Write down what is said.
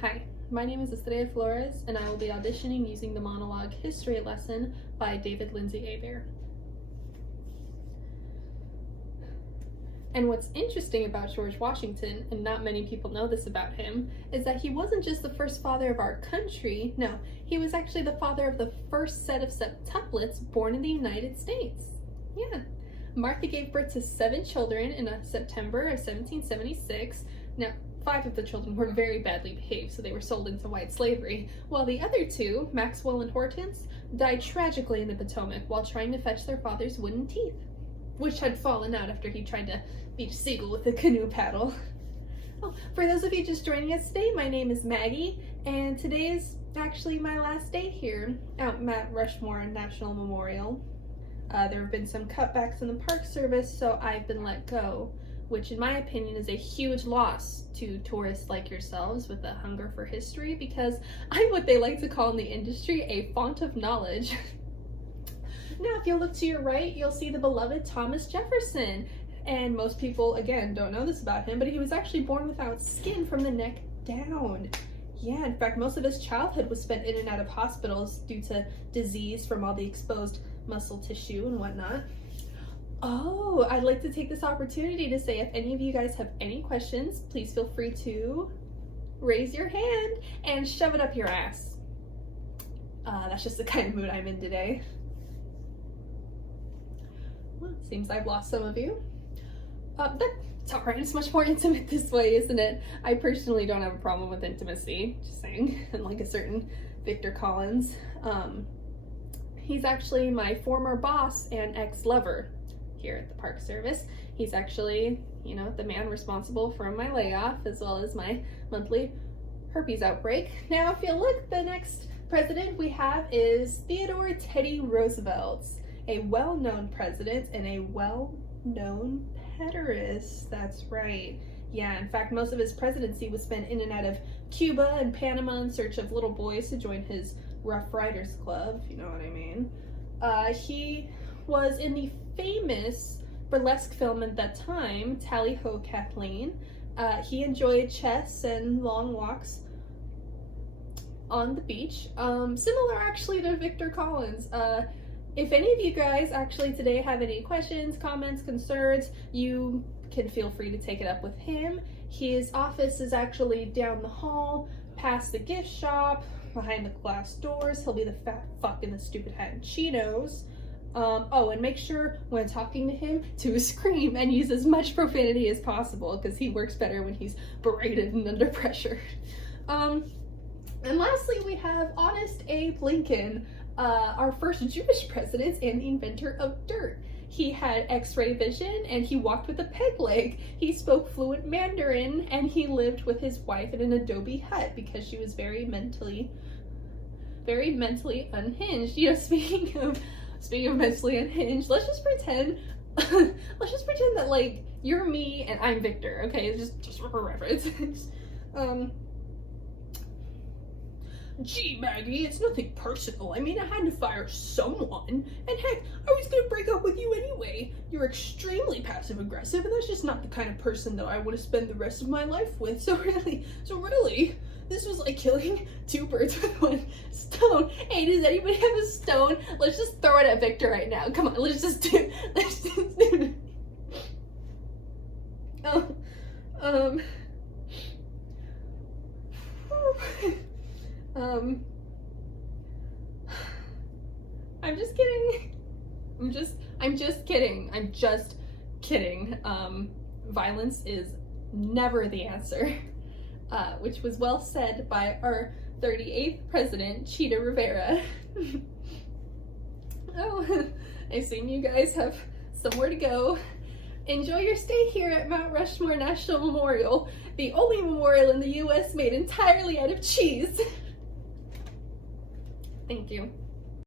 Hi, my name is Estrella Flores, and I will be auditioning using the monologue History Lesson by David Lindsay Abair. And what's interesting about George Washington, and not many people know this about him, is that he wasn't just the first father of our country, no, he was actually the father of the first set of septuplets born in the United States. Yeah. Martha gave birth to 7 children in September of 1776. Now, 5 of the children were very badly behaved, so they were sold into white slavery, while the other 2, Maxwell and Hortense, died tragically in the Potomac while trying to fetch their father's wooden teeth, which had fallen out after he tried to beat a seagull with a canoe paddle. Oh, for those of you just joining us today, my name is Maggie, and today is actually my last day here at Mount Rushmore National Memorial. There have been some cutbacks in the Park Service, so I've been let go, which in my opinion is a huge loss to tourists like yourselves with a hunger for history, because I'm what they like to call in the industry a font of knowledge. Now, if you look to your right, you'll see the beloved Thomas Jefferson. And most people, again, don't know this about him, but he was actually born without skin from the neck down. Yeah, in fact, most of his childhood was spent in and out of hospitals due to disease from all the exposed muscle tissue and whatnot. Oh, I'd like to take this opportunity to say if any of you guys have any questions, please feel free to raise your hand and shove it up your ass. That's just the kind of mood I'm in today. Well, it seems I've lost some of you. That's alright, it's much more intimate this way, isn't it? I personally don't have a problem with intimacy, just saying, unlike a certain Victor Collins. He's actually my former boss and ex-lover here at the Park Service. He's actually, the man responsible for my layoff as well as my monthly herpes outbreak. Now, if you look, the next president we have is Theodore Teddy Roosevelt, a well-known president and a well-known pederast. That's right. Yeah, in fact, most of his presidency was spent in and out of Cuba and Panama in search of little boys to join his Rough Riders Club, if you know what I mean. He was in the famous burlesque film at that time, Tally Ho Kathleen. He enjoyed chess and long walks on the beach. Similar actually to Victor Collins. If any of you guys actually today have any questions, comments, concerns, you can feel free to take it up with him. His office is actually down the hall, past the gift shop, behind the glass doors. He'll be the fat fuck in the stupid hat and Cheetos. Oh, and make sure when talking to him to scream and use as much profanity as possible, because he works better when he's berated and under pressure. And lastly, we have Honest Abe Lincoln, our first Jewish president and the inventor of dirt. He had X-ray vision and he walked with a peg leg. He spoke fluent Mandarin and he lived with his wife in an adobe hut because she was very mentally unhinged. Speaking of mentally unhinged, let's just pretend that like you're me and I'm Victor, okay? Just for reference. Gee, Maggie, it's nothing personal. I mean, I had to fire someone. And heck, I was gonna break up with you anyway. You're extremely passive-aggressive, and that's just not the kind of person that I want to spend the rest of my life with. So really, this was like killing 2 birds with 1 stone. Hey, does anybody have a stone? Let's just throw it at Victor right now. Come on, let's just do it. I'm just kidding. I'm just kidding. Violence is never the answer. Which was well said by our 38th president, Cheetah Rivera. Oh, I assume you guys have somewhere to go. Enjoy your stay here at Mount Rushmore National Memorial, the only memorial in the U.S. made entirely out of cheese. Thank you.